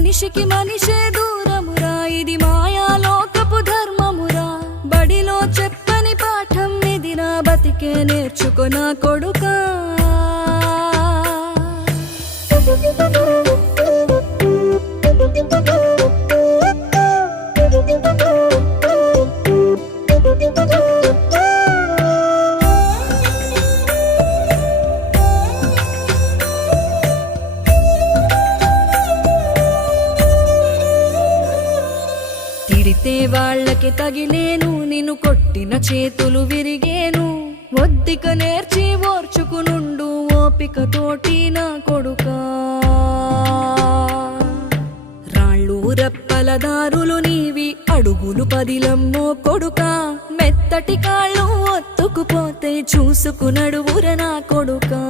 మనిషికి మనిషే దూరమురా, ఇది మాయాలోకపు ధర్మమురా. బడిలో చెప్పని పాఠం ఇది, నా బతికే నేర్చుకో నా కొడుకా. తిడితే వాళ్ళకి తగిలేను, నిన్ను కొట్టిన చేతులు విరిగేను. ఒద్దిక నేర్చి ఓర్చుకునుండు ఓపిక తోటి నా కొడుకా. రాళ్ళు రెప్పల దారులు నీవి, అడుగులు పదిలమ్మో కొడుకా. మెత్తటి కాళ్ళు ఒత్తుకుపోతే చూసుకునడువుర నా కొడుకా.